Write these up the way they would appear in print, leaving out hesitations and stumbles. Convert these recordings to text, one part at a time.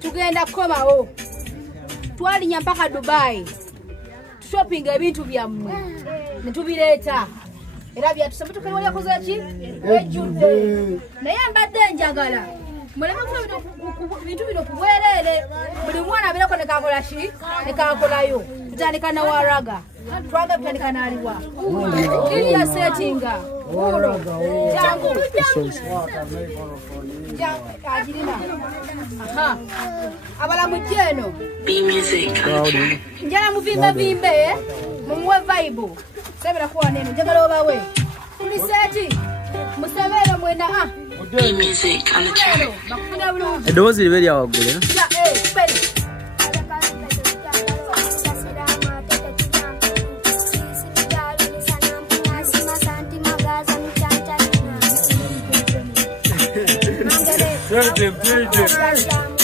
Tugenda komawo twalinya mpaka Dubai shopping ebintu byammwe netubireta era byatusaba tukali yakoze ki ejjudde naye mbadde njagala muleme ku bintu bino kubwerere buli mwana abirako ne kakola ki ne kakolayo tutandika na waraga twaga tutandika na aliwa ili ya settinga ulo jangu ajirina aha abala mujeno njala muvimba vimbe mumwe vibe sebera kuwa neno njagala obawe kuliseti musabera mwena music on the track. It was very good.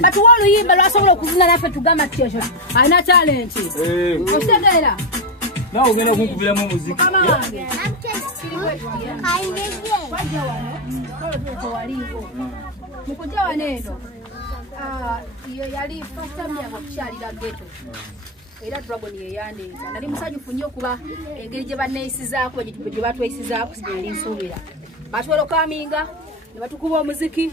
But what you but also look to Gamma Church. I'm not talent. Now we're going to be music. Mukujawa neno yali first time yakukyalira ghetto era trouble ye yandeeta nali musanyufu nnyo kuba engeri gye banneeyisizaako gye batweyisizaako sigeri nsuubira batwera okaminga ne batukuba omuziki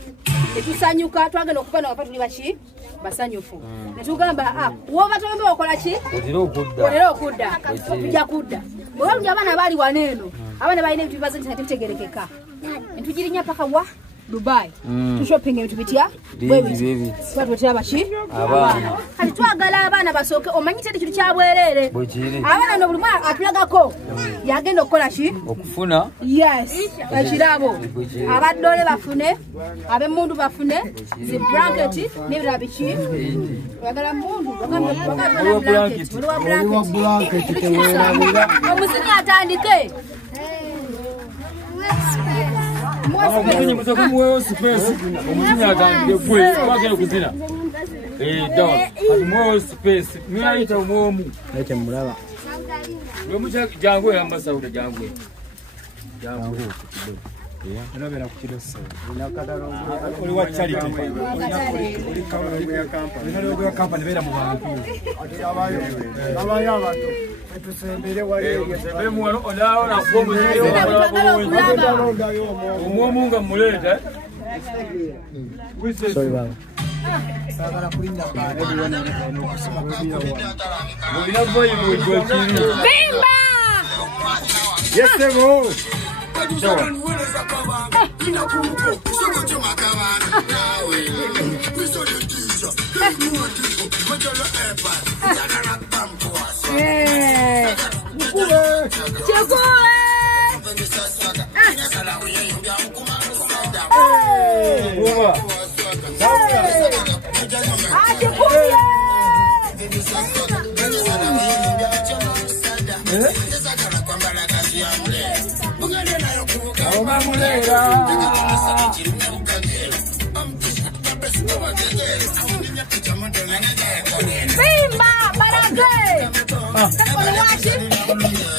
ne tusanyuka twagenda okuva nawapa tuli baki basanyufu ne tugamba woba tombe okola ki olera okudda tujja kudda bwe balungi abaana baali waneeno abaana balina ebintu bibaze nti tebitegerekeka entugirinya paka wa Dubai to shopping ebintu bitya bwebi twatwetera baki abaana kati twagala abaana basooke omanyite ekintu kyabwerere abaana no buli mwana atulagako yagenda okukola ki okufuna yes ekirabo abaddole bafune ab'emmundu bafune zi blanket n'ebirala biki twagala mundu omuziki atandike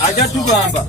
Ajatubamba.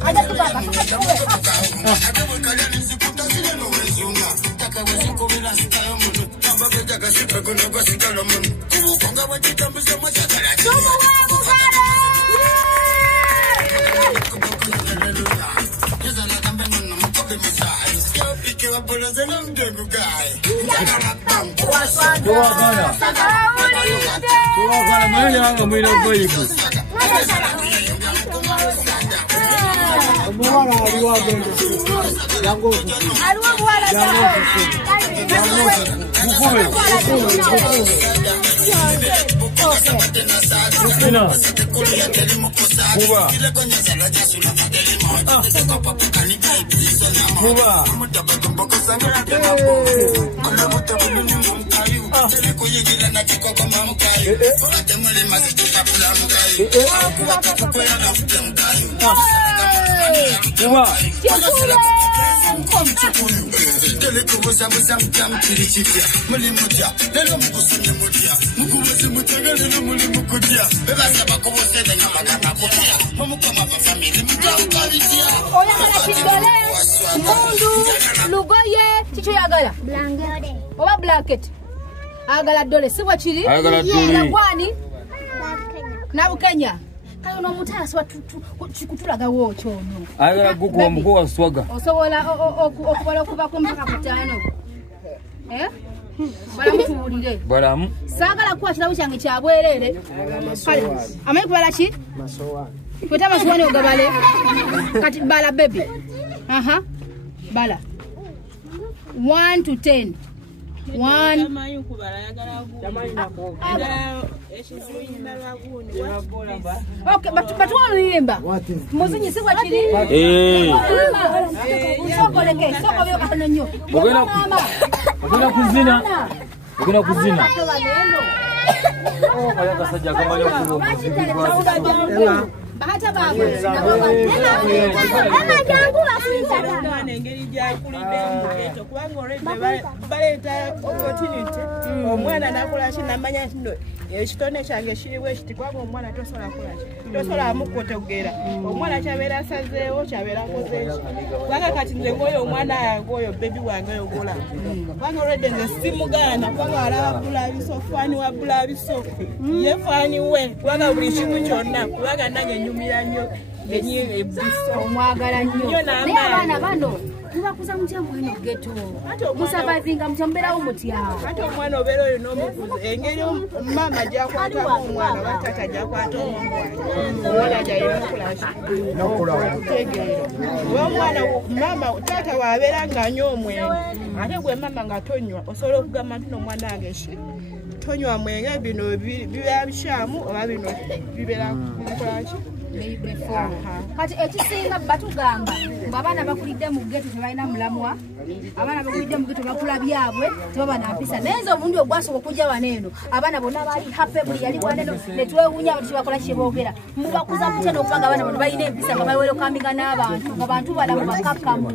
Blanket. Agala dole si bwakiri Agala dole. Nagwani na Bukenya Kayo no mutaya swa kutulaga wocho no. Ayagala gukuba mukuwa swaga. Osobola okubola okuva ku mpaka kutano. Balamutuulire. Balamu. Saagala kuwa kirabu kyange kya bwerere. Kale, amanyi kubala ki? Masowa. Kweta masowani ogabale. Kati bala baby. Aha. Bala. 1 to 10. 1. Okay, but one remember. Muzinyi si wachiri. Sokoleke, sokobyo kanonyo. Ogenda kuzina. Ogenda kuzina. Oh, kaya kasajja kamanya kubo. Bahata babu. Ama jangu asita. Engeri gyakulidde mugeto kubanga olwedde baleeta opportunity omwana nakola ki namanya nti ekitone kyange kiriwo ekiti kubanga omwana tosobola kola ki tosobola amukotegera omwana kyabeera asazeewo kyabeera akozeeki kubanga kati nze ngoyo omwana yange oyo bebi wange oyo gola kubanga olwedde nze simugaana kubanga alaba bulabiso faani wa bulabiso ye faani we kubanga buli kimu kyonna kubanga nange nyumira nnyo omwagala nnyo naye abaana bano tubakuza mutya mwana geto musabazinga mutyamberawo mutya ate omwana obeera oyo n'omukuza engeri mama gyakwatamu omwana batata gyakwata omwana gyayinaokulakutegeera oba omwana mama taata waabeera ng'anywa omwenge ate gwe mama nga tonywa osobola okugamba nti n'omwana wange tonywa mwenge bino bibeera bikyamu oba bino bibeera mukolaki kati ekisinga batugamba ng'abaana bakulidde mu geto tebalina mulamwa abaana bakulidde mu geto bakula byabwe tebaba na mpisa naye nze obundi ogwasobola okujja wano eno abaana bonna baali happy buli yali waneno ne twewuunya abantu tebakola kyeboogera mubakuza mutya n'okubanga abaana bano balina empisa nga bawera okambinga n'abantu nga bantu balamu bakakkamu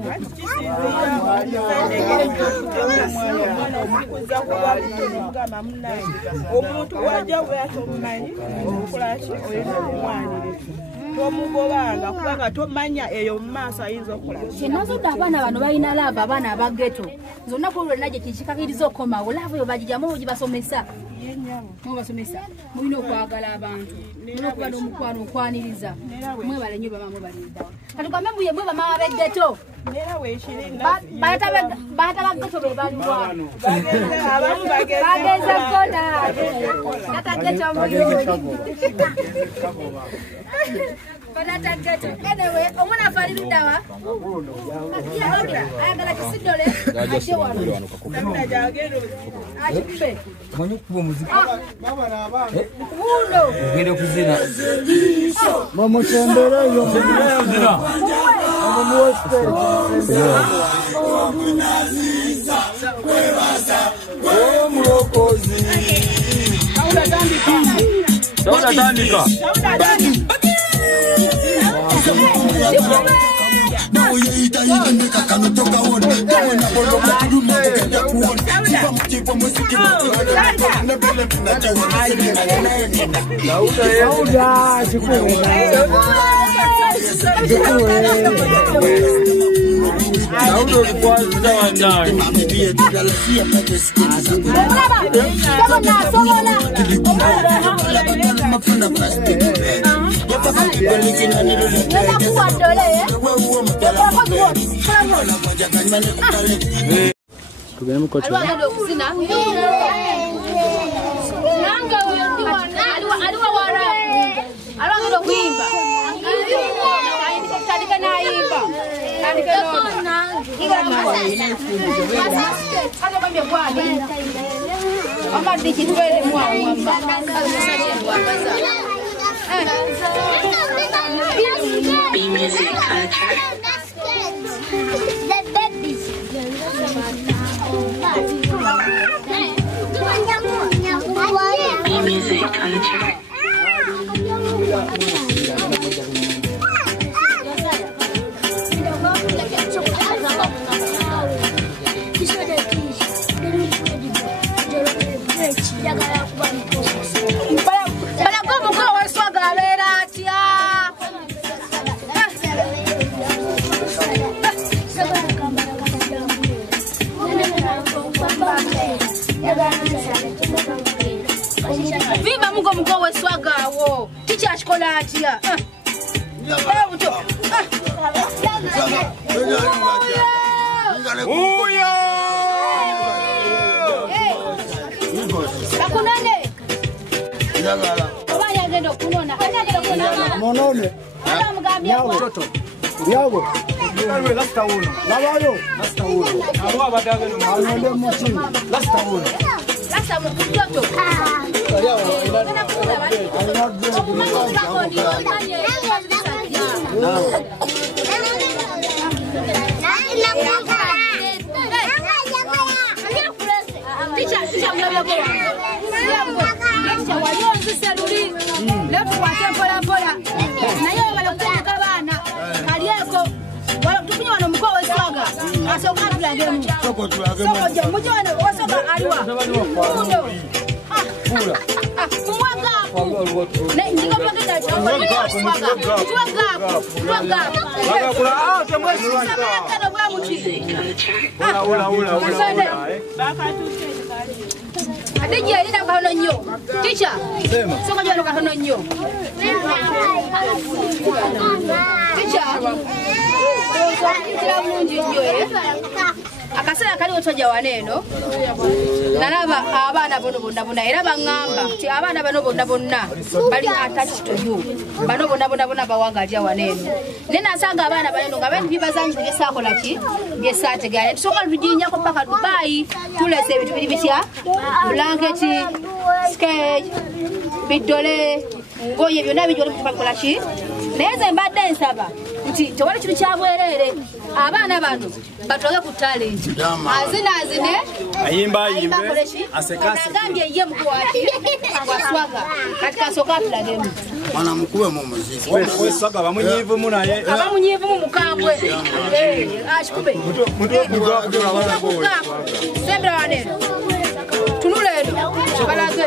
omuntu wajja bwatomumanyi okolaki olina omwaniriza tomugobanga kubanga tomanya eyo mu maaso ayinza okukola kyenazudde abaana bano balina laava abaana abageto nze olunaku olwolina gye kikikakiriza okomawo laava eyo bagijjamu ogibasomesa mubasomesa mulina okwagala abantu mulina okuba n'omukwano okwaniriza mwebale nnyo baba mwebalinda katugambe mbuye mwe bamama b'eggeto baata baggeto be baliwa bageze kona natageto muyo Banata geto. Anyway, omwana afali ludawa. Ayagala kisidole. Aje wano. Aje. Manyi kuba muziki. Baba na abana. Uno. Ogenda kuzina. Mama chembera yo. Kuzina. Mama muweste. Omulokozi. Sauda tandika. Sauda ukikwaza wandani. Tugenda mkocho. Aliwa okuzina. Nanga aliwa wara. Aliwa ngendo kuimba. Tandika naimba. Tandika nona. Hata kwambia kwani. Mama diki twele mwa mama. B music on the track. The babies. B music on the track. gaawo tikyakikola atya akunone oba yagenda okunona Monone. Yago. Labayo. Anole muchi. Lasta mukutoto Adija ina kwa nyo. Teacher. Soma jana kwa nyo. Teacher. Kila munji nyo akasera kali otoja waneno nalaba abaana bono bonna era bangamba ti abaana bano bonna bali attached to you bano bonna bawangalya waneno nena asanga abaana baneno nga bali bibazanyi byesakola ki byesateganya tusoka lujinya ko paka Dubai tulese ebitu biri bitya blanket skate bidole ngoye byonna bijole kukola ki neze mbadde nsaba nti tewali kibi kyabwerere abaana bano batoke ku talent azine ayimba asekase agambye ye mkwati waswaga katika soka tulagemu mwana mkubwa mu muziki wewe swaga bamunyivu mu naye abamunyivu mu mukambwe ashikube muto kudola bana bowe sembra waneno tunulendo balage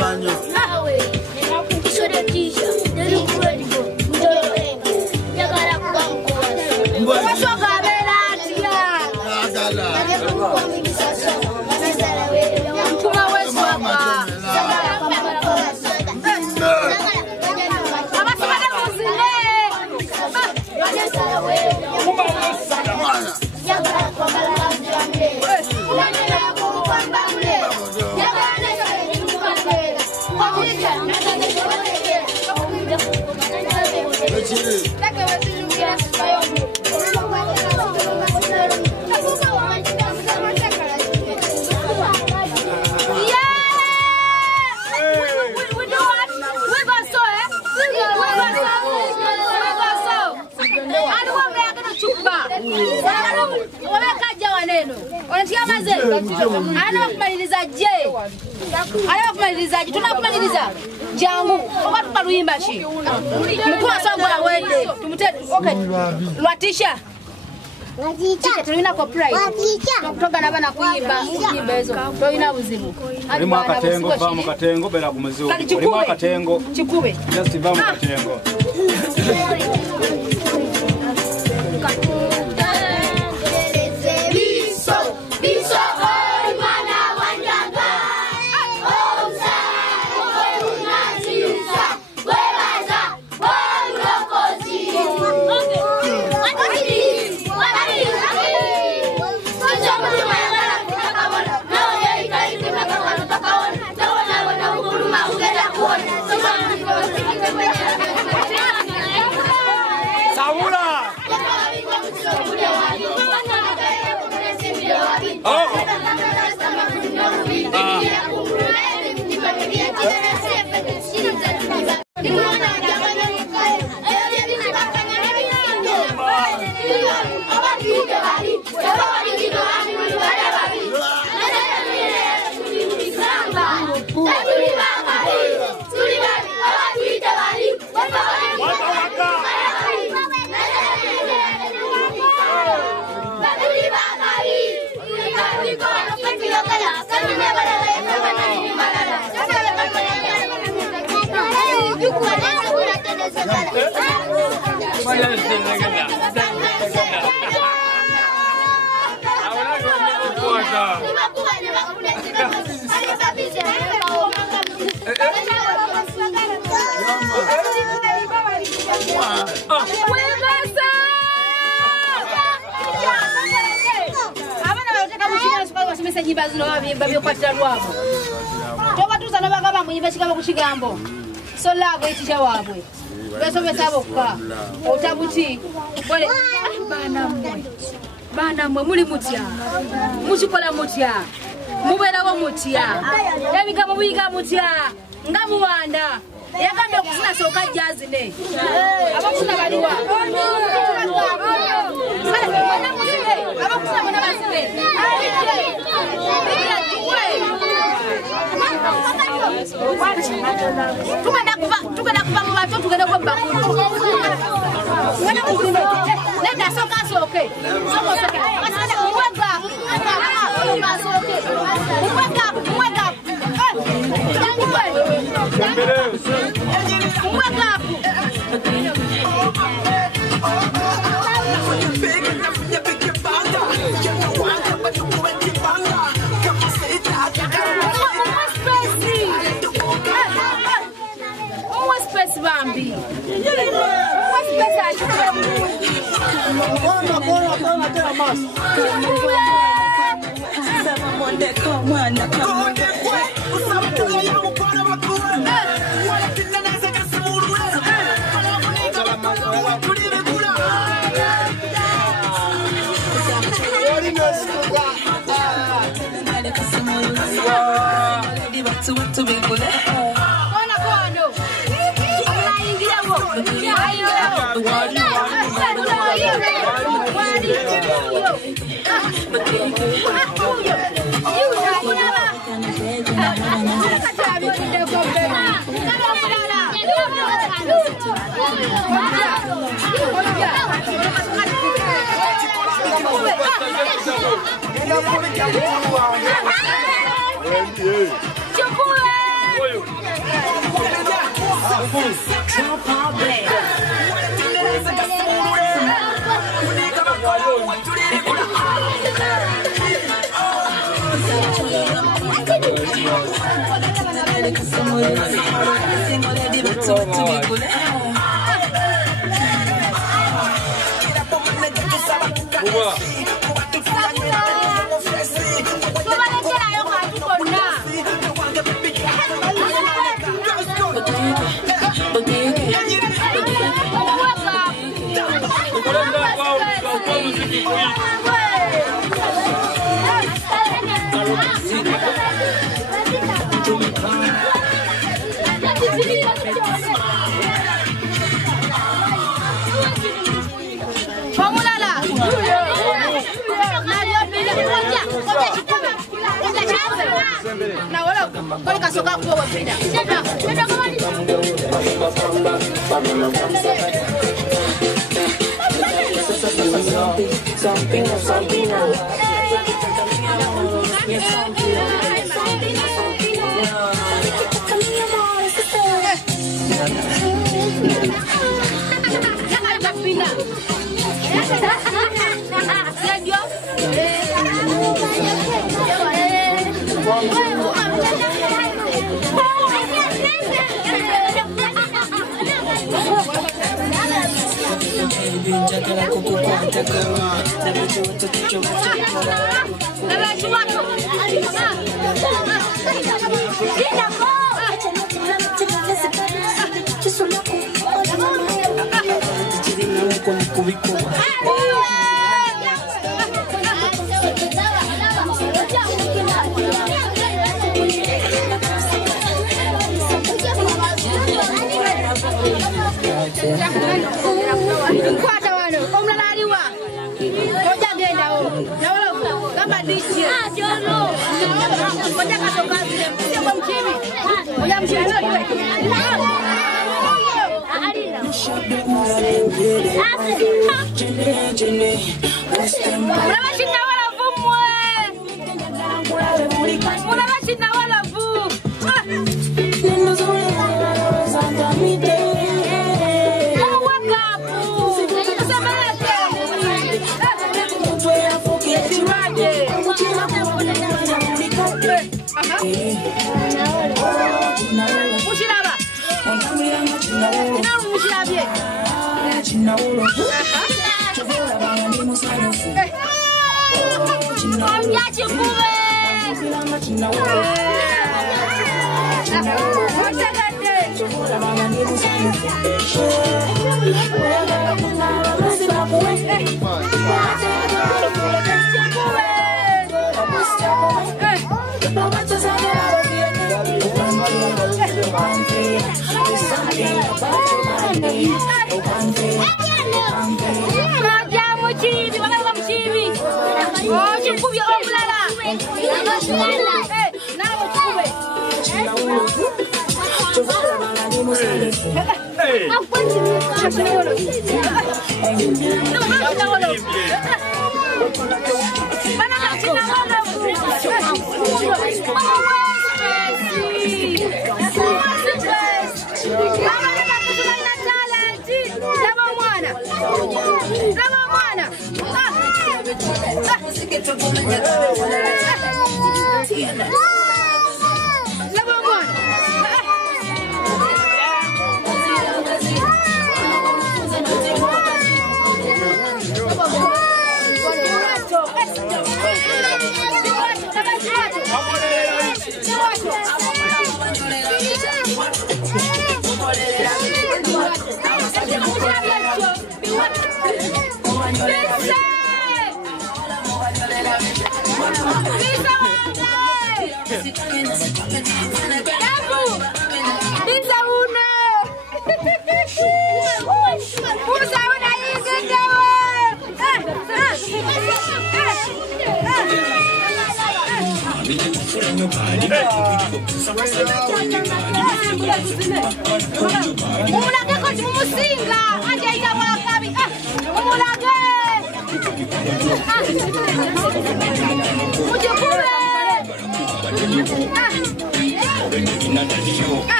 banyo kisode tisha ndio kweli wasoka belatia mtuma weswaka wamekaja waneno wanatia maze ana kumaliliza je ana kumaliliza je tunakumaliliza jangu oba tukaluimba shi mkuu asongola wende tumute okay lwatisha Watisha tulina kwa pride. Watisha kutoka na bana kuimba nyimbo hizo. Ndio ina uzimu. Hadi mwaka tengo ba mu katengo bela kumuzuru. Hadi mwaka tengo. Chikube. Just ba mu katengo. basa nyimba zino babyokwatira lwabo. Tobatuusa nabagamba muyimba kigambo ku kigambo. So labo ekicha waabwe. Basomesa bokka. Otabuti. Bole bana mwe muli mutya. Mukikola mutya. Mubeerawo mutya. Ebigambo buyiga mutya. Nga muwanda. Yagambye okusina sooka jazine. Abakusina baliwa. Abakusina bona basine. Tugenda kuva mu bato tugenda kwa bakulu. Wana kuzino. Nenda soka soke. Soka. Mwega. Mwega. Bambi. What's better? Come,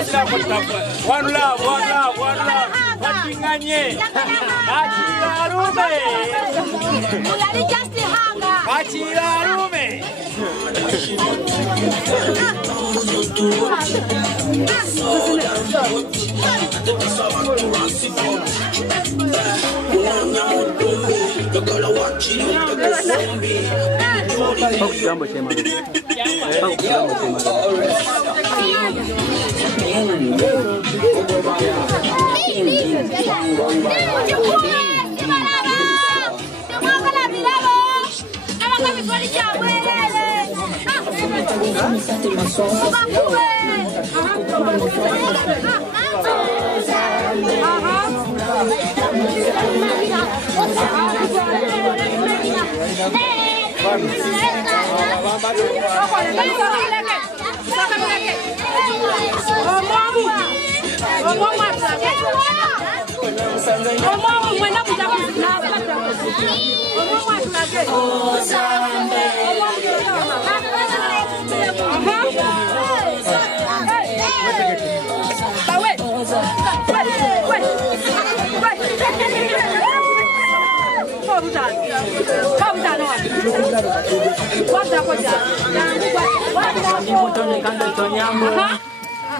One love, one love, one love. Watinganye. Achilarume.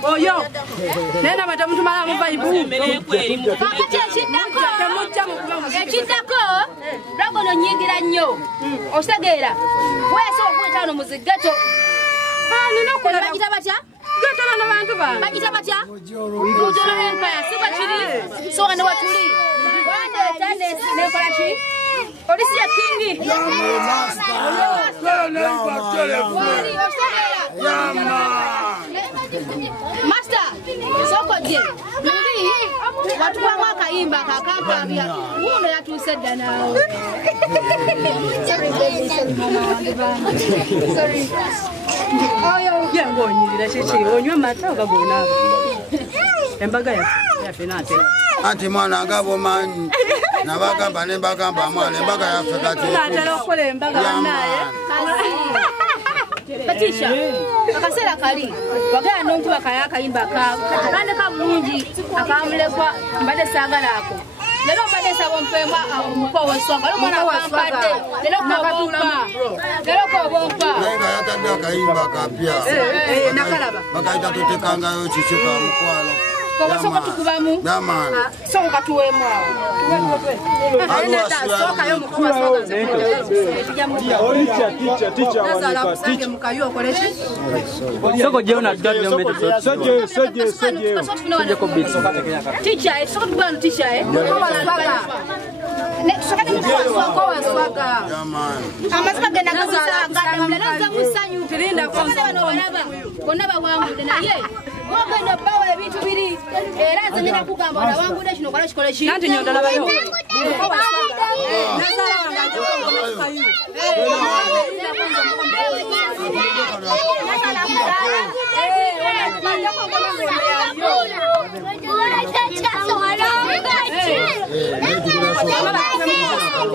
Oh yo, nena matamutu mala mubaibu. Ekitako ragono nyingira nnyo osegeera weso okwetano muzigato Nina okola bagita batya gatala n'abantu ba. bagita batya ujoro empire siba kiri so ne watuli wande tande nekola ki polisi ya kingi master soko je nuri watu wa makaimba kakakambia uno yatusedda nawo sorry oyo Yangonyirira chichi onywa mata ogagona. Embaga ya fenate. Ati mwana agabo manyi. nabagamba nembagamba mwana embaga yaffe kati natera okukola embaga bannaye Patricia, akasera kali wagala n'onkuba kaya akayimba katandika bulungi akamulekwa mbadde saagala ako lero mbadde saba ompemba omupa w'eswanga lero mwana akampadde lero kobompa naye nga yatadde akayimba kapya nakalaba bakayita tutekangayo kikyo ka mukwalo kobasoka tukubamu yamaani soko katuweemu awo sokayo mukuba nazala kusange mukayo okoleki Soko jeona dada mbele. Soje. Teacher, soko tukubanu teacher waswaga yamaani amazima genda gamusangaza musanyu tirinda bonna bawangudde naye ogenda bawa ebintu biri era nze nina kugamba olawangudde kino kola kikola ki nanti nyondolabayo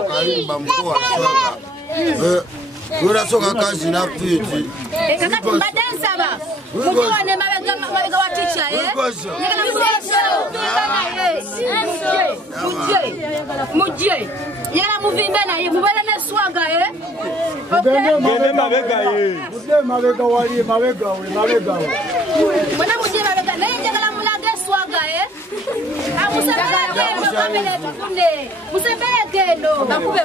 kayimba mkoa soka urasoka kazi na fiti kakati mbadde nsaba mutuwane mabega wa teacher mujje yala muvimbe naye mubere neswaga Gende mabega ye. Mudde mabega wali mabega we. mwana mujje mabega naye njagala mulage eswaga musembeleke eno bakube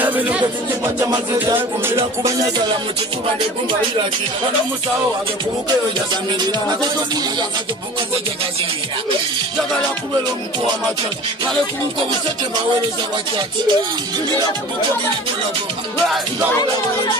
Mukabe Sabino kuchipa chama zeza kumira kubanya salamu chifuba de kumbalira ki. Bana musao wake kubuke ya samira. Ateto kuja kubuka zote kazira. Jagala kubelo mko wa machachi. Nale kubuka usete maweleza wachachi. Kumira kubuka mimi kula goma. Ngawala wale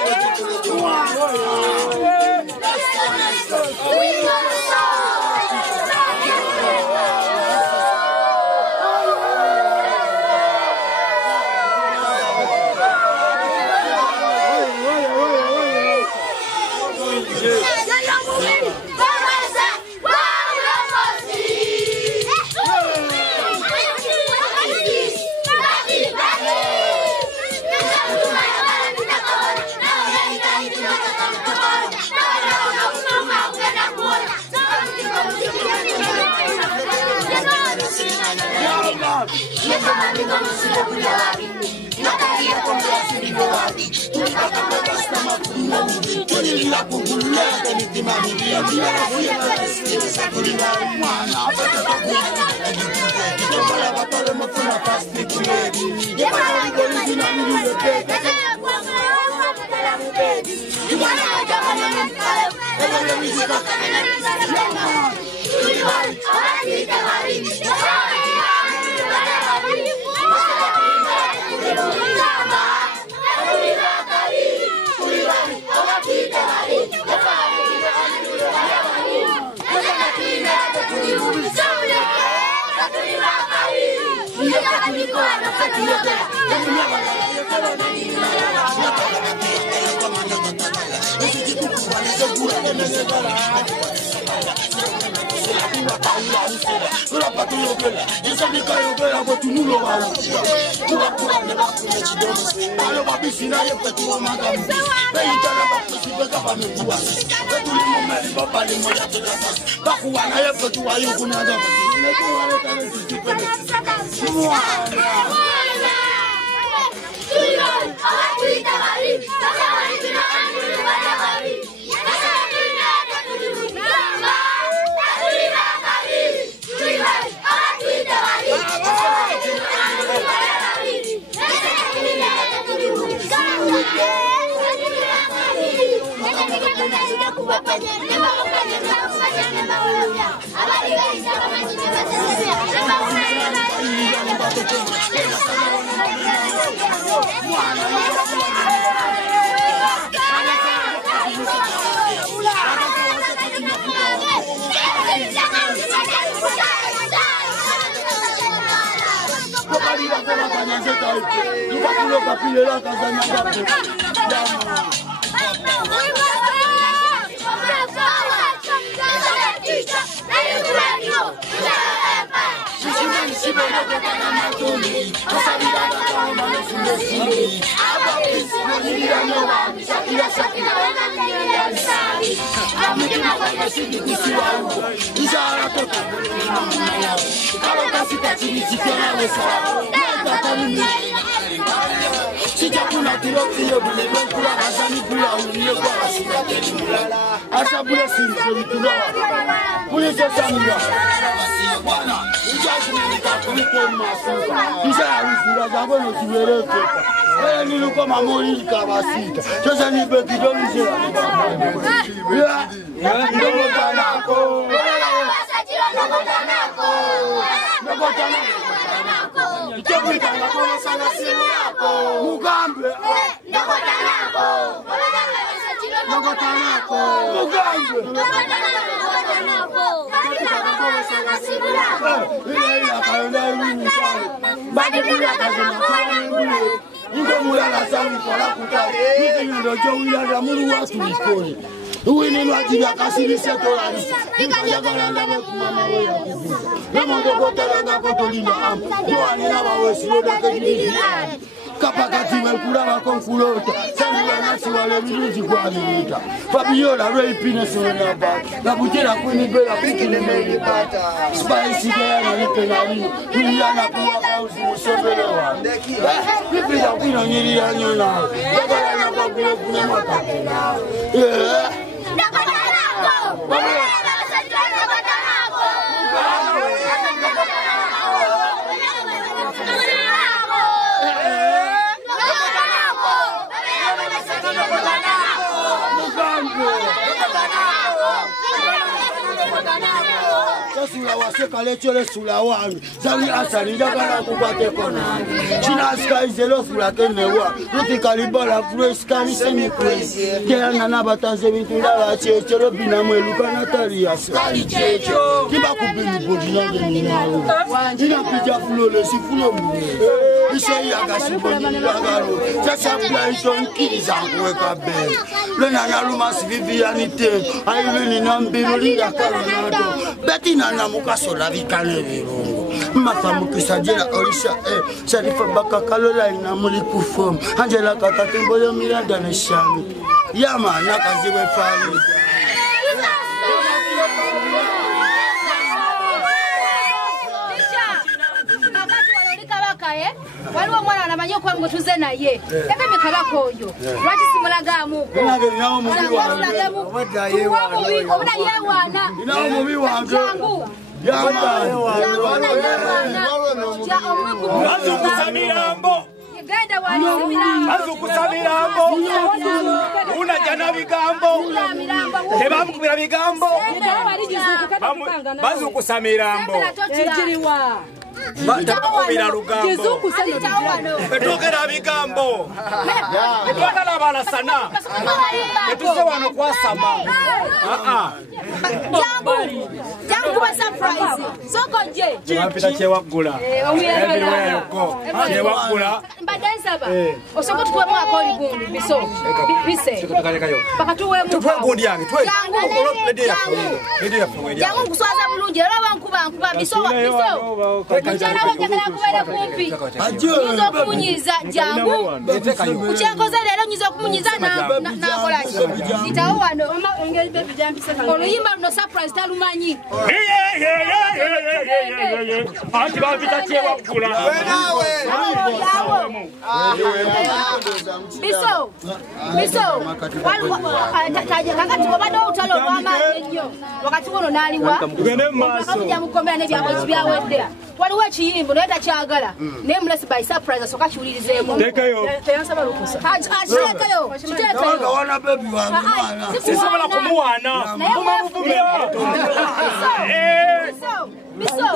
Fabiola Ray Pines on the back. La Butera Queen Bella picking the baby butter. Spicy Diana Nipenari. Juliana Pua House in Sobella. People are winning on you now. Yeah. Tasula waseka lechole sula wangu. Zami asali njagala kukwateko nange. China sky zero sula kenewa. Ruti kalibala fresh kani semi crazy. Kera na bataze bintu ndaba chechero binamwe luka Natalia. Kali checho. Kiba kubili bodi nange ninawo. Ina pija fulole sifulo mwe. Isei agashiboni ndagalo. Sasa bla itonkiza kuweka be. Lena naluma Vivianite. Ailini nambiru linda Coronado. Betina na mukasola vikane virungu. Mafamukisa jela orisha Sharifa baka Carolina muli perform. Angela Kakatimbo yo Miranda na Shami. Yama nakaziwe family. Waliwo mwana anamanya kwa ngotuze naye. Ebe mikalako oyo. Lwaki simulaga muko. Nawo mubi wange. Obada yewana. Nawo mubi wange. Yama. Azukusamirambo. Genda wali mirambo. Azukusamirambo. Una jana bigambo. Tebamukubira bigambo. Bazukusamirambo. Ejiriwa. Tabakubira lugambo. Etokera bigambo. Etwagala balasana. Etuze wano kwasama. Jangu wa surprise. Soko je. Wapita chewaggula. Everywhere you go. Chewaggula. Mbadenza ba. Osoko tukwe mwako oli gundi biso. Bise. Bakatuwe mu. Tukwe gundi yange. Twe. Jangu kuswaza bulungi era bankuba biso. Mujana wajagala kuwele kumpi. Nyizo kumunyiza jangu. Kuchenkoza lero nyizo kumunyiza na kolachi. Itawo wano. Oluyimba no surprise talumanyi. Ati bapita chewaggula. Biso. Kakati wabadde utalo w'amaanyi ennyo. Wakati wono n'aliwa. Tugende mu maaso. Akujja mukomera n'ebyabwe byawedde. Waliwo ekiyimbo naye takyagala. Naye mulesi by surprise asooka kiwulirizeemu. Teekayo. Teyansaba lukusa. Kiteekayo. Kiteekayo. Wana baby wange mwana. Sisobola kumuwaana. Mumamuvume. Biso.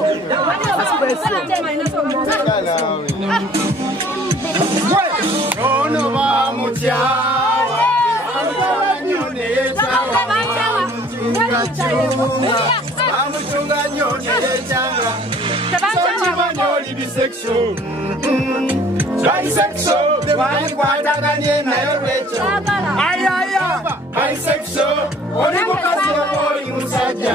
Ono bamutya. Amuchunga nyoni echanga. Banyoli bisexual. Bisexual. Bali kwataganye nayo recho. Ayaya. Bisexual. Oli mukazi oli musajja.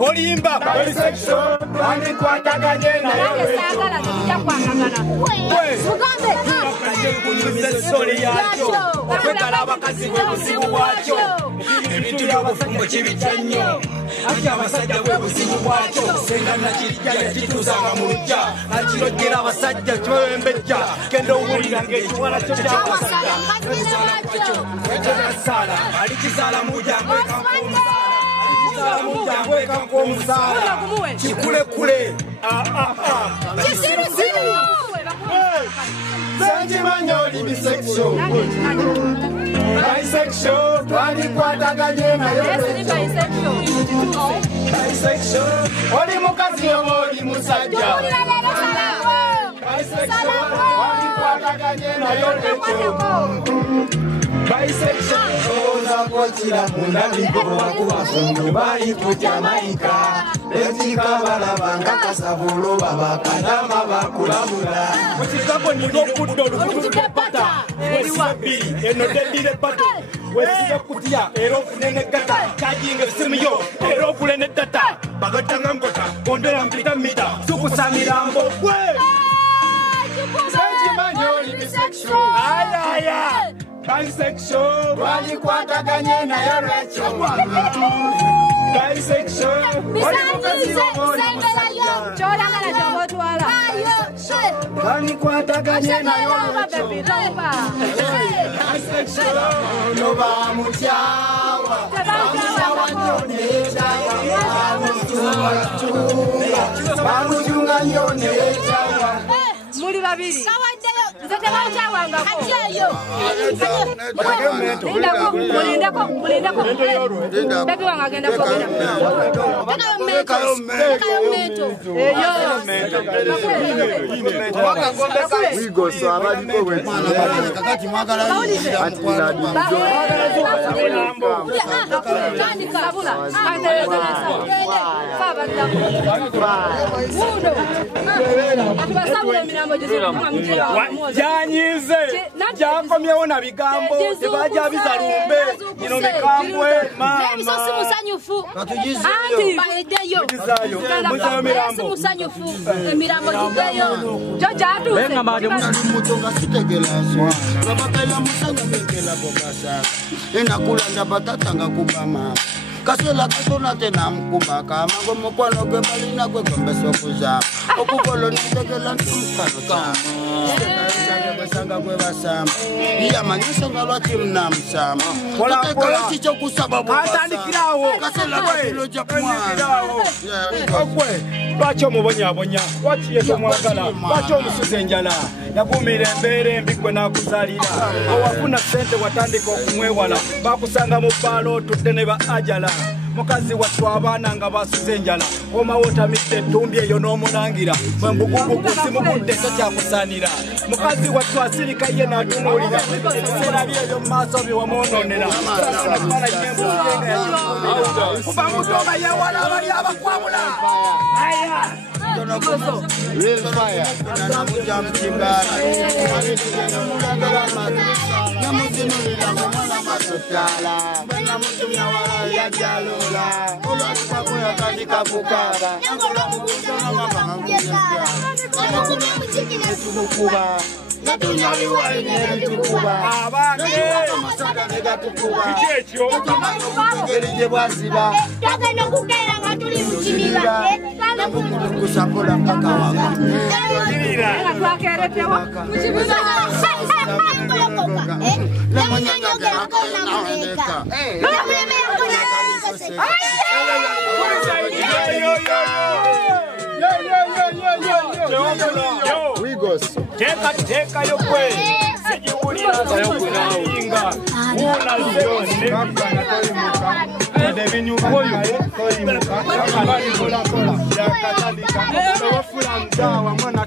Olimba. Bisexual. Bali kwataganye nayo recho. Soli yacho. Okwegala abakazi bwebuzibu bwakyo. Ebintu by'obufumbo kibicannyo. Ati abasajja bwebuzibu bwakyo. Senga nakirya yakituuzanga mu lujja. Nakirojjera abasajja kyowembejja. Genda owulira ng'ekiwala kyo ky'abasajja. Sala alikizaala mujjangu ekanku omusaala. Kikulekule. Kisirusiru. Senjimanya oli bisexual. Bisexual. Twalikwataganye nayo bisexual. Oli mukazi oba oli musajja. Bisexual. Twalikwataganye nayo bisexual. Oza kwotira mundaliko wakubafundu bali kutya maika. Letika balabanga kasabulo babakadama bakulabula. Mukikapo niko kuddo lukutude pata. Wesiba bbiri eno deddire pato. Wesiba kutya era ofune n'eggata. Kyajinga essimu yo era okule n'eddata. Bagattanga ngota bondera mpita mita. Sukusamirambo gwe. Senjimanya oli bisexual. Ayaya. Bisexual. Twalikwataganye nayo lwekyo. Bisexual. Oli mukazi oba oli musajja. Kyolagala ky'obaotwala. Twalikwataganye nayo lwekyo. Bisexual. Ono bamutyawa. Bamuchunga nyoni echawa. Muli babiri. Janyize jakomyewo na bigambo tebaja bizalumbe ino bikambwe mama muzayo mirambo enakulanda batatanga kubama kasela katona tena mkumbaka mango mokwano kwe balina kwe kombeso kuza okukolo nitekela ntumkano besanga kwe basama iya manyisa ngalwati mnamsama kola chicho kusababu atandikirawo kasela katilo japwa okwe lwaki omubonyabonya lwaki yesu omwagala lwaki omusuza enjala yakumira embeera embi gwe n'akuzaalira owafuna ssente watandika okumwewala bakusanga mu bbaala otudde ne ba ajala mukazi wattu abaana nga basuza enjala omawo otamidde ettumbi eyo n'omulangira bwe mbugubugu simugudde tokyakusaanira mukazi wattu asirika ye n'atunuulira ebiseera byebyo mu maaso bye wamwonoonera kuba mutoga yewala abali abakwamula Real fire. Namuja mchingana. Namuzinulila kumwana masotala. Namutumya wala ya jalula. Ula kwa ya kanika bukara. Nakola muguzo na mama mkunyaka. Namukumya mchikina tukukuba. Natunyali wa ineri tukuba. Natunyali masaka nega tukuba. Gerije bwasiba. Takana kukera ngatuli mchimila. Kusakola mpaka waka. Teka yokwe sijiwulira sayinga una lyonne ebinyukoyo ewafula mdawa mwana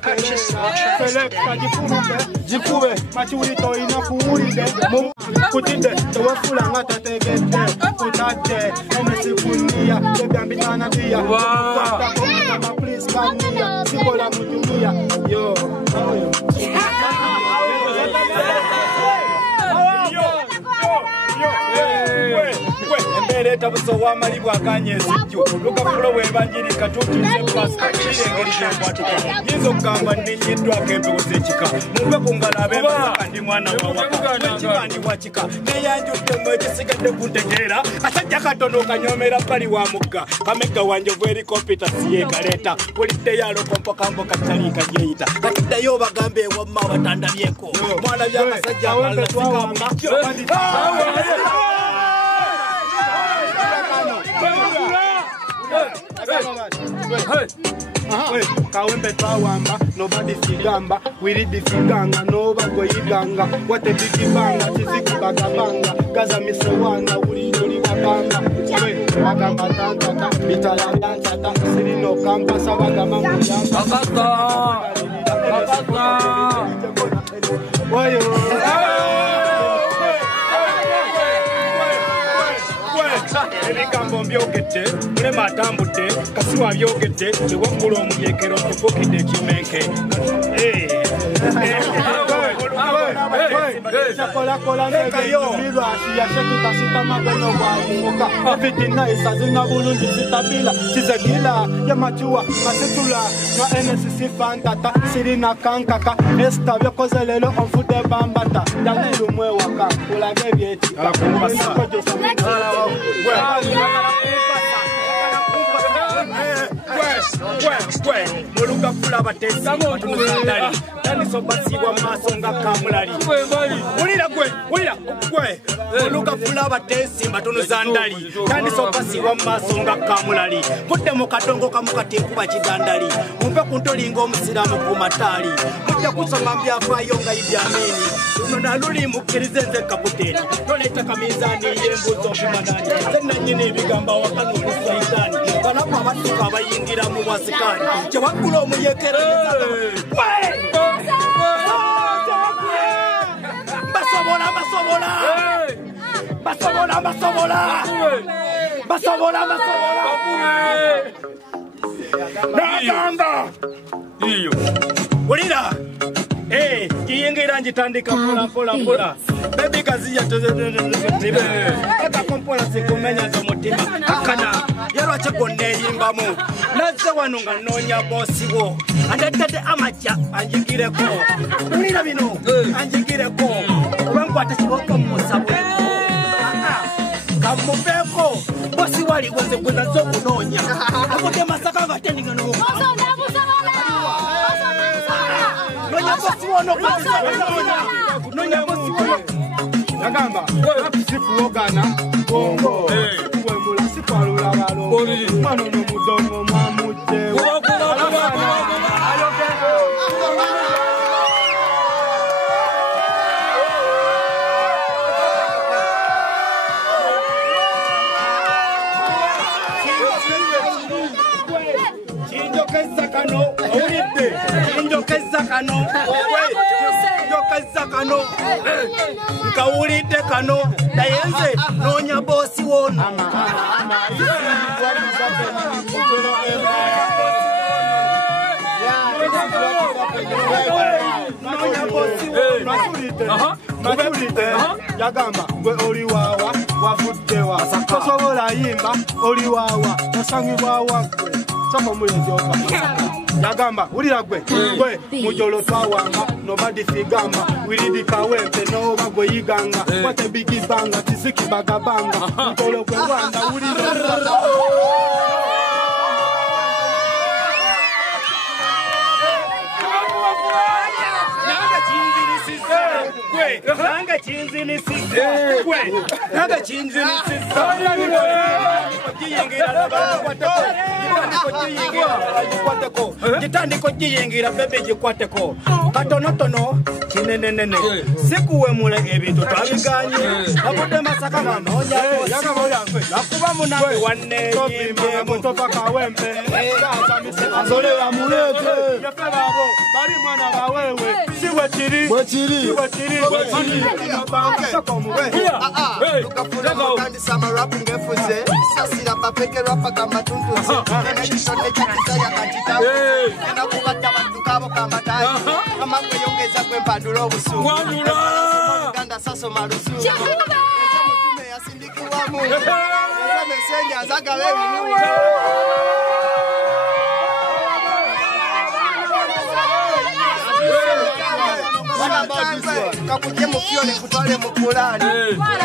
selekta jikube machiwulito ina kuwulide kutinde ewafula nga tategedde kutadde enesikunia ebyambitana biya mapliskania sikola mutumiya yo embereta busowa amalibwa akanyesijjo lukafulo bwebanjirika tutudde pasika kirengeri gyembwatuka yinza okugamba ninyiddwako empewo z'ekika muve ku ngalo ab'empaka ndi mwana wawakakibandibwa kika neyanjuddemu ekisigadde kuntegeera kasajja katono okanyomera bbali wa mugga kamegga wanjovu erikopita siyeekaleeta puliddeyo alokompokamboka taliika gyeyita katuddeyo obagambe ewamma watandabyeko mwana by'amasajja amalala sikamuga kawembe twawamba nobody figamba wiridi figanga noba goyiganga watebikibanga kizikibagabanga gaza misewanga uliyoli wabanga wagamba tantata bitala byancata sirino kampasa bagamba muyamba ebigambo mbyogedde mulema atambudde kasiwa byogedde ewaggula omuyekero tufukidde ekimenke kolakola negeyomirwashi yashekikasitamageno bwayimuka ofitina isazina bulungi zitabila kizegila yamajuwa masitula na nsc fantata sirina kankaka esita byokoze lelo onfude bambata danilu mwewaka ulage ebyekika mulugafula fulaba tesa tunusandali tandisa obasibwa mu maaso nga kamulali wulira gwe oluga fulaba tesi mbatunuzandali tandisa obasibwa mu maaso nga kamulali mudde mu katongo kamukati enkuba kidandali mumpe ku ntolinga omusiraamu ku mataali mujja kusoma byafaayo nga Idi Amin luno naluli mukkirize nze kaputeni toleeta kaminzaani y'embuzi okumanani zenanyini ebigamba wakano olusaitaani balamu abadduka abayingira mu bwasikaani kyewaggula omuyekereza basobola nagamba iyo ulira kiyingira njitandika mpola bebi kaziya tozetibe akakompola sikumenya z'omutima akana yarwache konneyimbamu nazze wano nga noonya bosi wo andetedde amajja anjigireko ulira bino anjigireko kubankwata kiboko mumusabweko kamuveko bosi waliwo nze gwe nazze okunoonya akudde masaka nga tendinga Nagamba, sikuogana, bongo, wemula sipalula balongo, mano no mudomo mamute. Kano nkawulidde kano naye nze noonya boosi wono yagamba gwe oliwawa wavuddewa tosobola yimba oliwawa osangibwawa gwe soma mulejoka yagamba ulira gwe mujolo twawanga nobody figamba wiridi kawempe noba gwe yiganga kwate bigibanga tisiki bagabanga mukolo gwe wanda ulira Nanga chinzini sisi nanga chinzini sisi gitandiko giyingira bebe gikwateko katonotono kinenenene sikuwemule ebintu twabiganye abudde masaka banoonya nakuba munange wanneyimbemutopakawempe azolera mulete yafelabo bali mwana bawewe siwe kiri kakuje mukione kutwale mukulani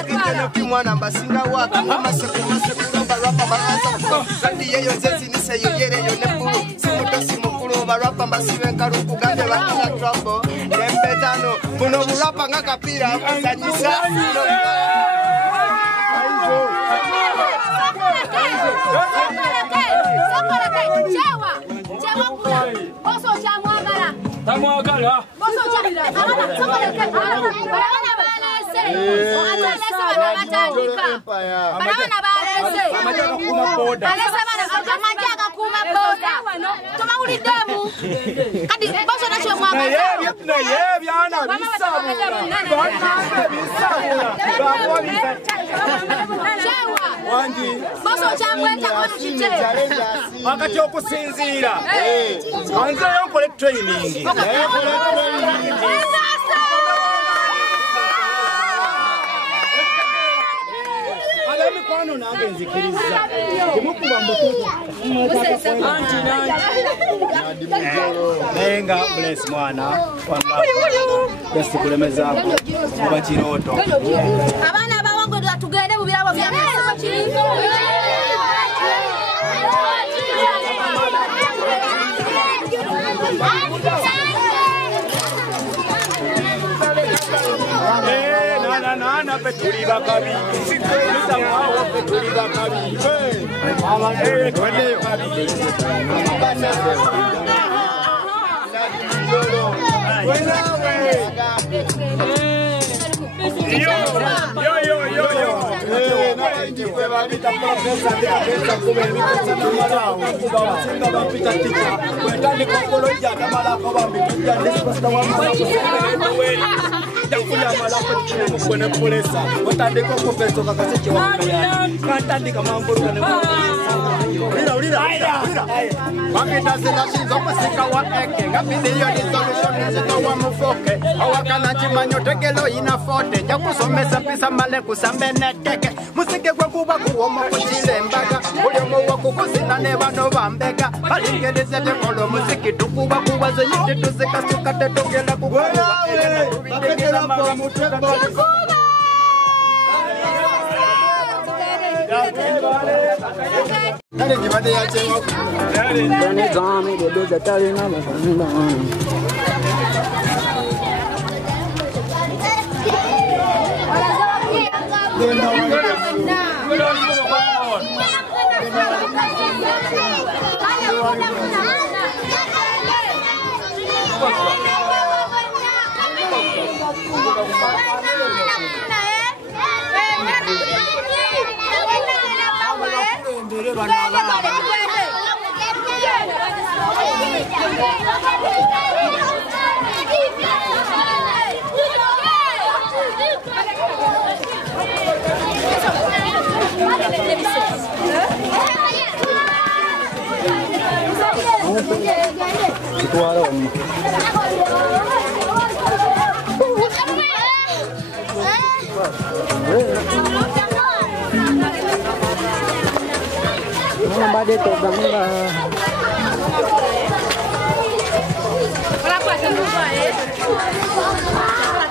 kiteno kimwana mbasinga waka amasekulu barapa baranza kandi yeyo nzezinise yoyereyo nebulu simutosi mukulu barapa mbasibe nkaruku gande bakina trouble nembetano kuno burapa ngakapira kuzanyisa Tamwagala. Boso chabira. Wakati okusinzira anze yonkole training alemi kwano nange nzikiriza kimukuba mbototo nenga bless mwana best kulemeza abakiroto abana bawango tugende mu birabo bya waffe tuli bakabi musango waffe tuli bakabi twendeyo musike gwakuba kuwoma kuchile mbaga uliomo wakukuzina ne bano bambega alingeleze byekolo musiki tukuba kubaze yite tuzeka sukate togela kukuba bakekela pa muteba Dale jibade ya chengo dale gami de doza tale na masamba Bade to gamla Berapa semua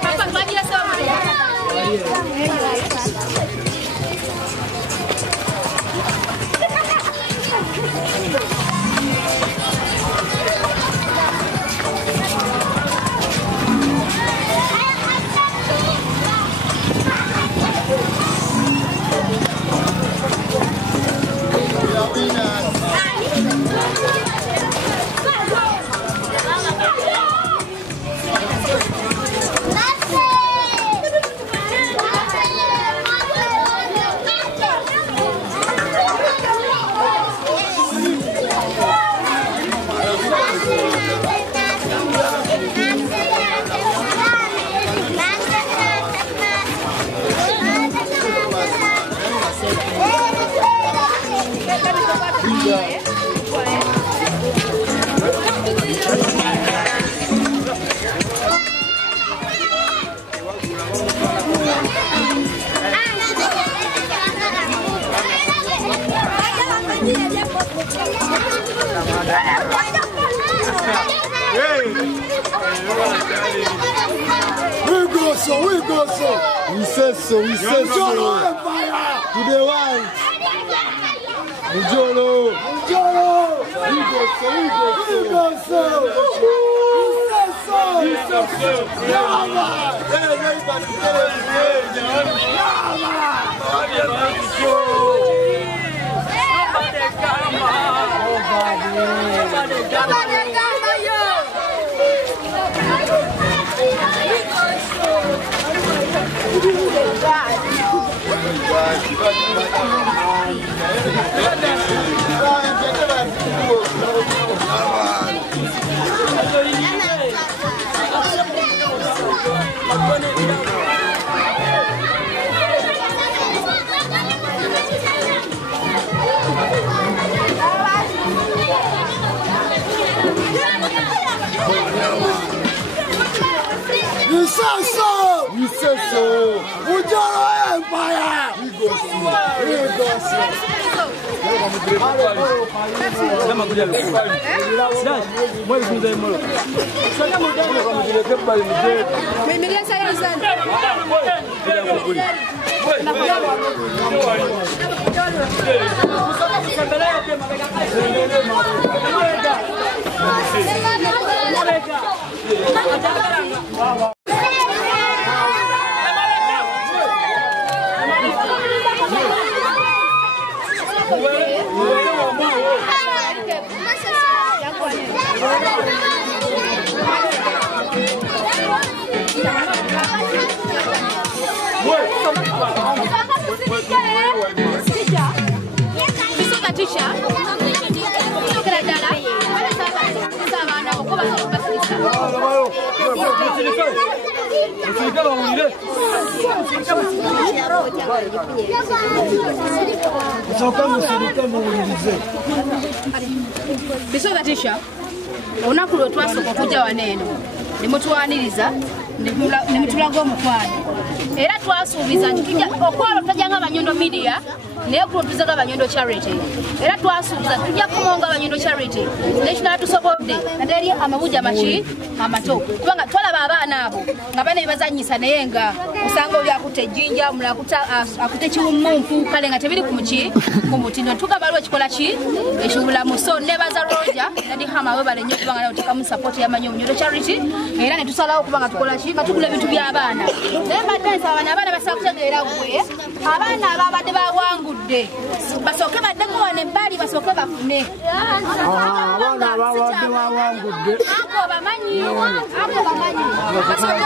Papa bagi lah sama dia. We said so. To the one. Mujolo. You said so. Mujolo Empire. We go see. Bisoza tisha olunaku lwe twasooka okujja wano eno ne mutwaniriza ne mutulaga omukwano era twasuubiza nti tujja okwalo tutajja nga Banyondo Media naye kuno tuzaga Banyondo Charity era twasuubiza tujja kumonga Banyondo Charity nekirala tusobodde naddala amabuja maki amato kubanga twalaba abaana abo nga bana ebazanyisa naye nga usanga oli akutte ejjinja omulala akutte kiwumumpu kale nga tebiri ku mutindo tugamba lwe kikola ki ekibulamu so nebaza Roja nadi hama we balenye kubanga nayo tekamu support ya Banyondo Charity era ne tusalawo kubanga tukola ki batugula ebintu by'abaana naye badde abaana basaba kutegeera gwe abaana ababadde bawangudde basooke baddeko wano ebbali basooke bafune abaana babadde bawangudde ako bamanyi basooke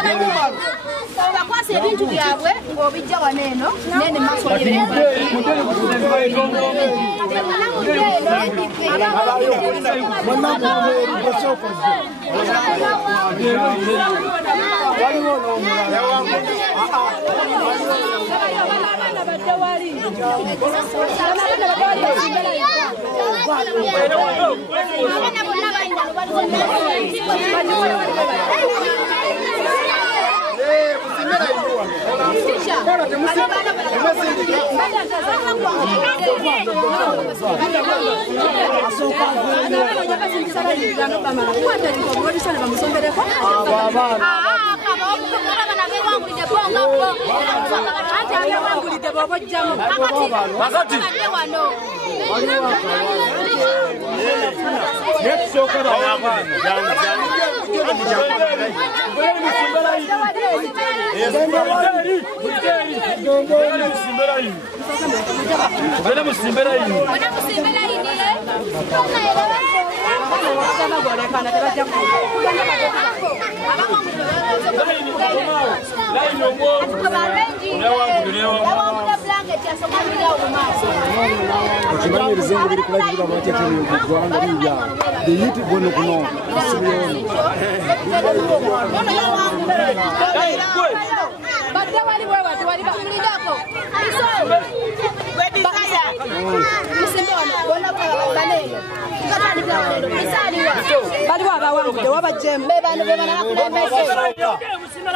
bakwasa ebintu byabwe ng'obijja wano eno nene maaso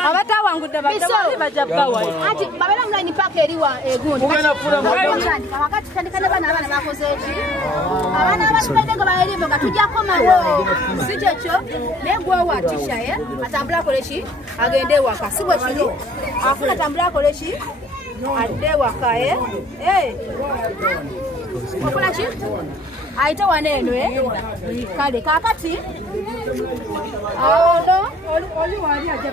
abatawangudde bajabbawa ati babera mulaini paka eriwa egundi wakati tandikane bana abana bakoze eki abana abasibadde nga bayerimbe nga tujjako mawo si kyekyo naye gwewa tisha atambula akole ki agende ewaka si bwe kiri afuna atambula akole ki adde ewaka okola ki ayite wano eno kale kakati ono oli wali ajja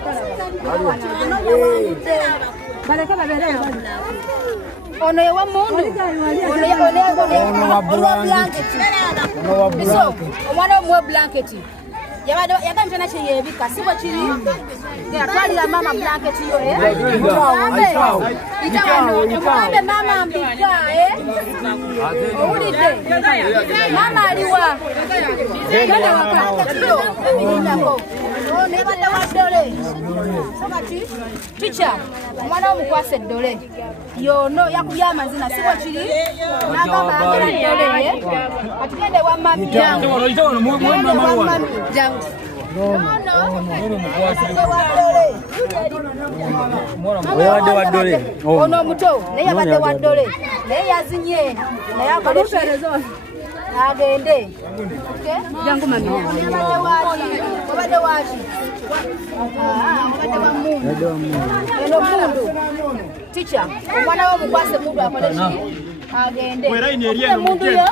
baleke babere ono yewa mundu ono wa blanketi omwana omuwe blanketi yagambye nakye yebika si bwe kiri atwalira mama blanketi yo mugambe mama mbika owulidde mama aliwa genda wakatiyo ebirindako nebadde wa ddole so kati tica omwana womukwasa eddole yono yakubya amazina si bwe kiri nagamba agera ddole atugende wa mami ono omuto naye yabadde wa ddole naye yazinye naye akoleki agende jangu mami obadde waki obadde wa mundu eno mundu tica omwana womukwase mundu akoleki agende mundu yo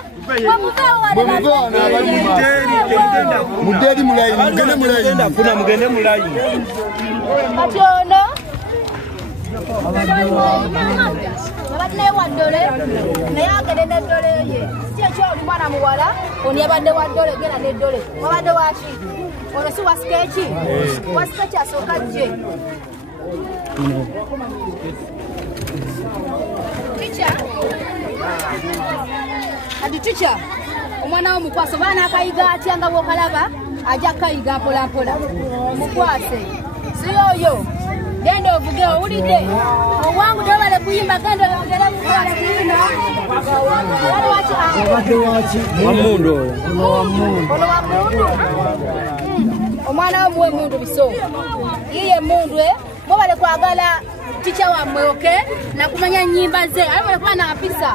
muderi mulayi mugende mulayi ati ono yabadde wa ddole naye agende neddole ye si ekyo oli mwana muwala ono yabadde wa ddole genda neddole wabadde waki ono si wasikeeki wasikeeki asooka jje ati tica omwana womukwase baana akayiga atya nga bwokalaba ajja kayiga mpolampola omukwase si oyo Genda ovuge owulidde owangu tobale kuyimba genda ogere mukole kuyina Wamundu omwana womuwe mundu biso iye mundu mubale kwagala ticha wamwe oke nakumanya nyimba ze abale kuba na mpisa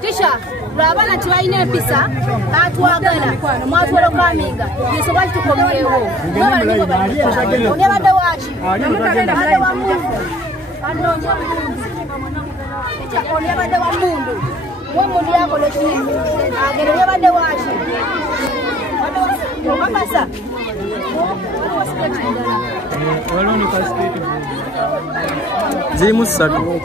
tisha lwabana tibalina empisa batwagala mwatwala okaminga yeso bali tukomyewo onebadde waki onebadde wa mundu we mundu yakola ekintu agenda onebadde waki okakasa zirimu ssatu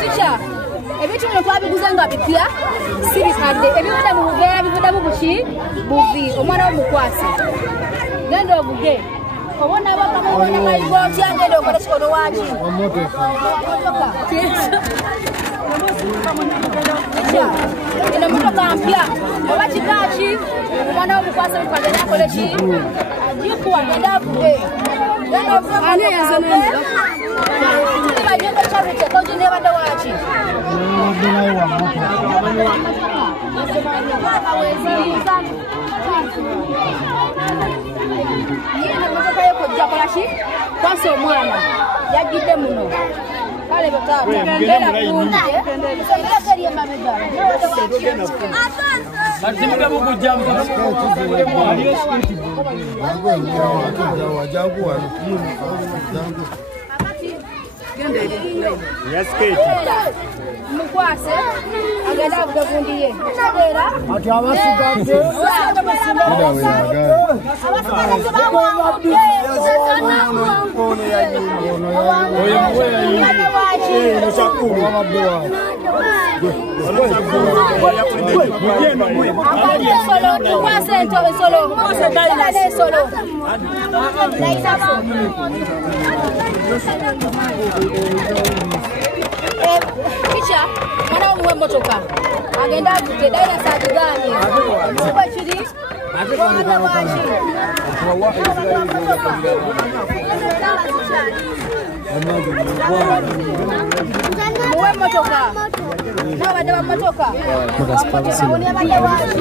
Tisha, ebintu bino twabiguza nga bipya sirikadde ebibadde mu buveera bivuddamu buki buvi omwana womukwase genda obuge obona bakamubona mayigo otya genda okola kikono waki motoka eno motoka mpya oba kikaki omwana womukwase mukagenda akole ki agikuwa genda avuge ani yazanene banyonga charity ko jine bada wachi yena motoka yako jakolashi kwaso omwana yagidde muno kale batata ngera kunde ngera gari ya mamega Bazimuka bukujja mukwase agenda akugagundiye ati abasigadde Picha mwana omuwe motoka agenda avuge daina sagiganye kuba kiri wabadde waki muwe motoka nabadde wa motoka oni abadde waki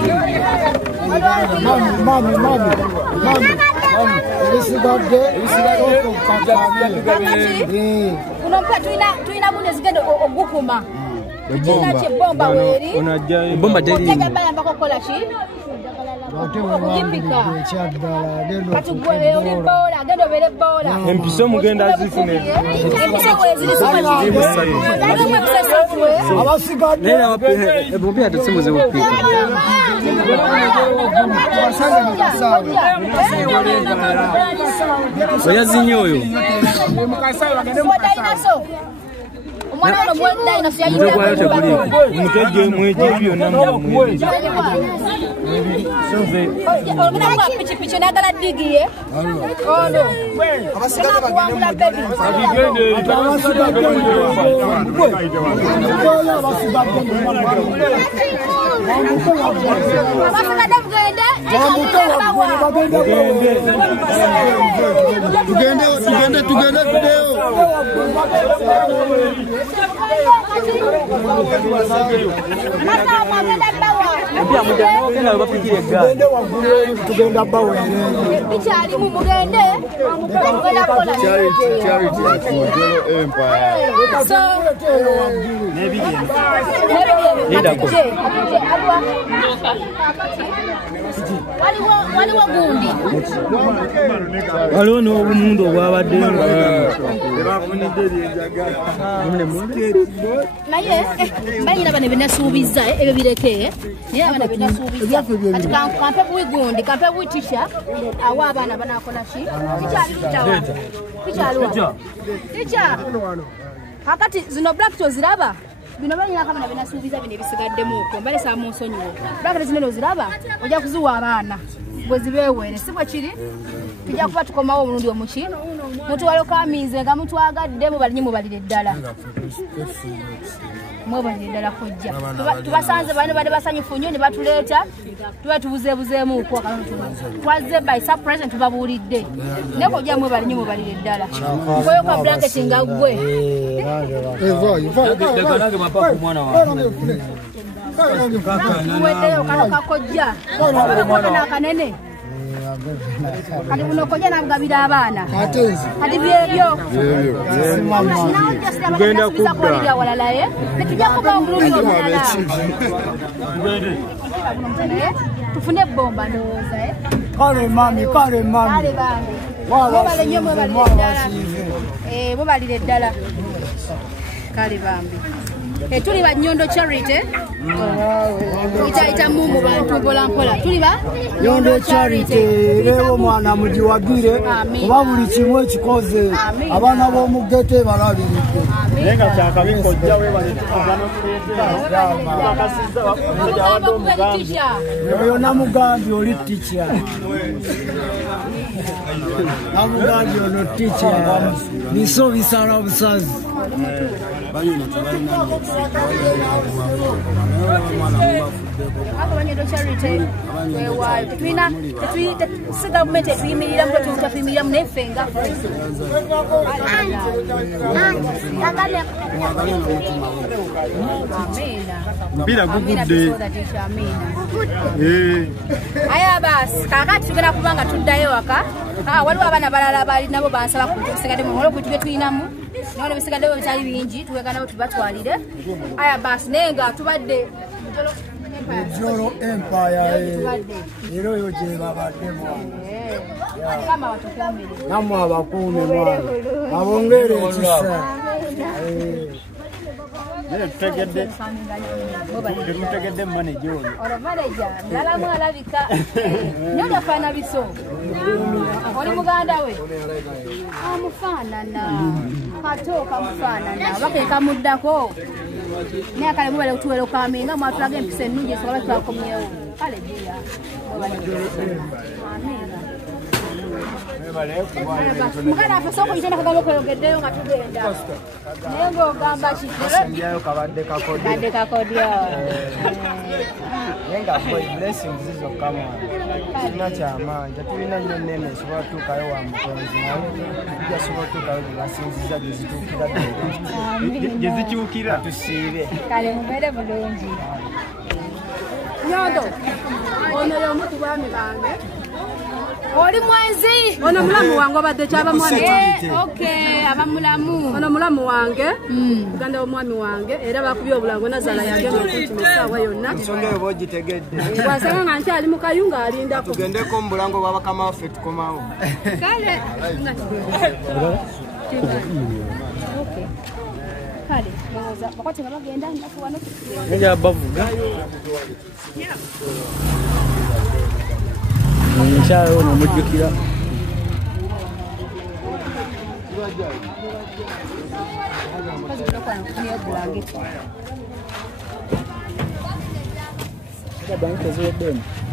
ebisigadde kuno mpya tulina buno ezigenda ogukuma ekirina kyebomba weeri otega bayambako okukola ki okuyimbika kati gwe oli boola agenda obeere boola empiso mugenda zifune empiso abasigadde ebombi ate simu ziwupika oyazinye oyo omwana ono mwedayinaso mutogwayo teguliko omutege mweje byonna olugenda kuwa pikipiki nagala digiye ono nakuwangula bebi abasigadde mugende tugende video tugenda bawe bikyalimu mugende waliwo gundi waliwo n'obumundu obwabadde naye banyina bano byenasuubiza ebyo bireke naye abana byenasuubiza kati kampe buigundi kampe buitisha awa abaana banakola ki kikyaliwa ticha akati zino black toziraba bino banyina kamana byenasuubiza bino ebisigaddemuko mbale saa munsonyiwo black zino oziraba ojja kuziwa abaana bwe zibeewere si bwe kiri tujja kuba tukomawo omulundi omuki mutwalo kamize nga mutwagadde mubalinye mubalire ddala mwebalire ddala kojja tubasanze bane bade basanyufu nnyo ne batuleeta tuba tubuzeebuzeemu okwo twazze by surprise tubabuulidde ne kojja mwebali nnyo mwebalire ddala koyo ka blanket nga ggwe muweddeyo kano kakojja nakanene kati buno kojja nagabira abaana kati byebyo Genda kubba walalaye netujja kuba omulundi omulala tufune bomba ndowooza kale mami kale bange mwebale nnyo mwebalire ddala kale bambi tuli ba Nyondo Charity ita mumu bantu mpola mpola tuli ba Nyondo Charity leo mwana mujiwagire oba buli kimwe ekikoze abaana b'omugete balabiridde nenga kyakabiko jja webale oyo namugambi oli ticha namugambi ono ticha biso bisala busazi Nyondo Charity tuina si gavumenti etuyimiriramu tuyimiriramu neffe nga mpira gugudde aya basi kakati tugenda kubanga tuddayo waka waliwo abaana balala bali nabo bansaba kusigaddemu olwo kutube tuyinamu naye nebisigaddewo bitali bingi tuweka nabo tubatwalire aya basi naye nga tubadde Jolo Empire era oyo gye babadde mwana namwe abakuumi mwana abongere ekisa tutegedde manager oyo manager lalamu alabika nyondo fana biso oli muganda we amufaanana katooka mufaanana bakeeka muddako naye kale mubale kutuwera okaminga mwatulaga empisa ennungi esobola twakomyewo kale jiya muganda afe sooka oyitenda kagamba okweyogeddeyo nga tugenda naye ng'ogamba basembyayo kabadde kakodya naye nga blessings zizokka mwana kirina kyamaanyi tetulina nnyo nene esobola tuukayo wa mutonzi naye tujja sobola tuukayo gebasinziza gyezituukira gyezikyukira tusiibe kale mubeere bulungi Nyondo ono y'omutu bwami bange oli mwenzi ono mulamu wange obadde kyaba mwami okay abamulamu ono mulamu wange muganda w'omwami wange era bakubye obulango nazaala yange nokuntima essaawa yonna ensonga eyo bogitegedde wasanga nga nkyali mu kayunga alindako tugendeko mu bulango bwa bakama waffe tukomawo kale kale ndowooza bakwate nga bagenda nafu wano nja bavuga omukyalo ono omujjukira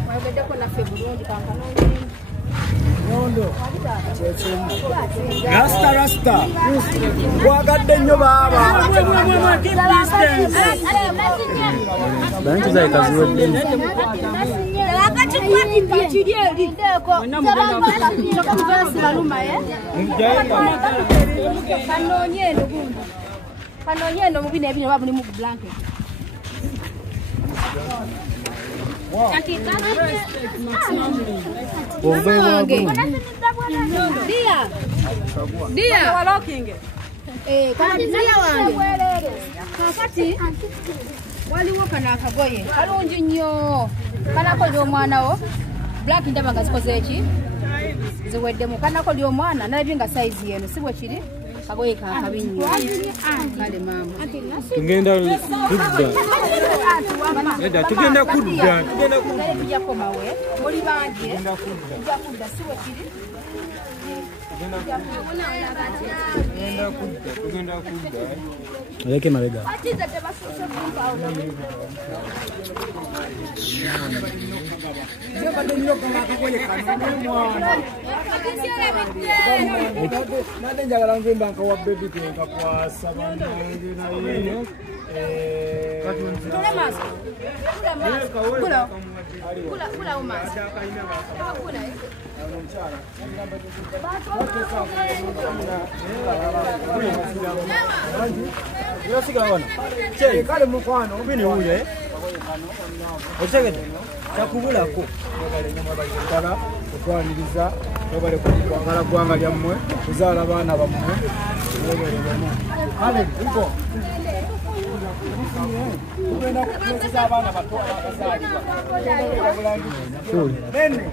wayogeddeko naffe bulungi kankanoonyi Nyondo rasta wagadde nnyo baaba bantu zaikaziwedde kanoonye eno mubino ebino oba mulimu blanket kakati waliwo kano akagoye kalungi nnyo kanakolera omwana wo black ndaba nga zikoze eki ziweddemu kanakolera omwana nalabye nga saizi yeno si bwe kiri kagoye kakabi nnyo kale maama tugenda kudda tugenda kudda tujja komawe muli bangi tujja kudda si bwe kiri Tugenda kudda. Aleke mabega. Nade njagala ngenda nkawa baby kenka kwasa banange naye Kula umasa. Kula. kale mukwano obini uye otegede takubulako kala okwaniriza obale kwangala gwanga lyammwe kuzaala abaana bammwe kale uko tugenda kukozesa abaana bato abazaalibwa nene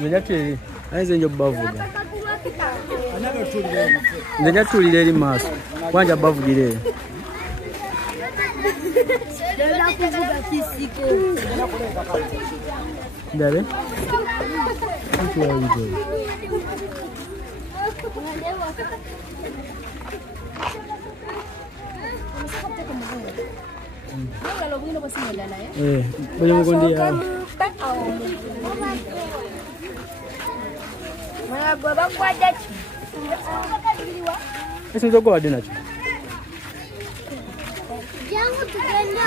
Ndenyatulire. Nze njo bavuga. Ndenyatulire eri maaso. Kwanja bavugire. Nenda kuvuga kisiko. Ndabe. Nti wayizo. Bole mugondi ya. Mana baba kwaje ki? Ese nzo kwa dina chi. Jangu tugenda.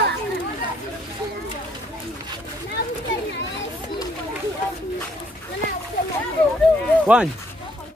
Kwani?